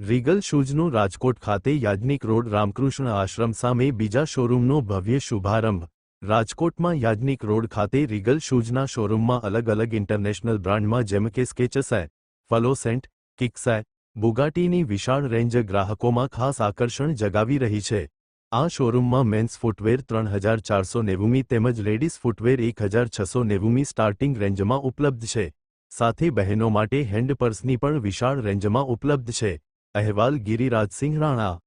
Regal શૂઝનું Rajkot ખાતે Yagnik road Ramakrishna આશ્રમ સામે બીજા શોરૂમનો ભવ્ય શુભારંભ। રાજકોટમાં યાજ્ઞિક રોડ ખાતે રીગલ શૂઝના શોરૂમમાં અલગ અલગ ઇન્ટરનેશનલ બ્રાન્ડમાં જેમ કે સ્કેચર્સ, ફલોસેન્ટ, કિક્સ, બુગાટીની વિશાળ રેન્જ ગ્રાહકોમાં ખાસ આકર્ષણ જગાવી રહી છે। આ શોરૂમમાં મેન્સ ફૂટવેર 3490 તેમજ લેડીઝ ફૂટવેર 1690 સ્ટાર્ટિંગ રેન્જમાં ઉપલબ્ધ છે। સાથે બહેનો માટે હેન્ડ પર્સની પણ વિશાળ રેન્જમાં ઉપલબ્ધ છે। અહેવાલ ગિરિરાજસિંહ રાણા।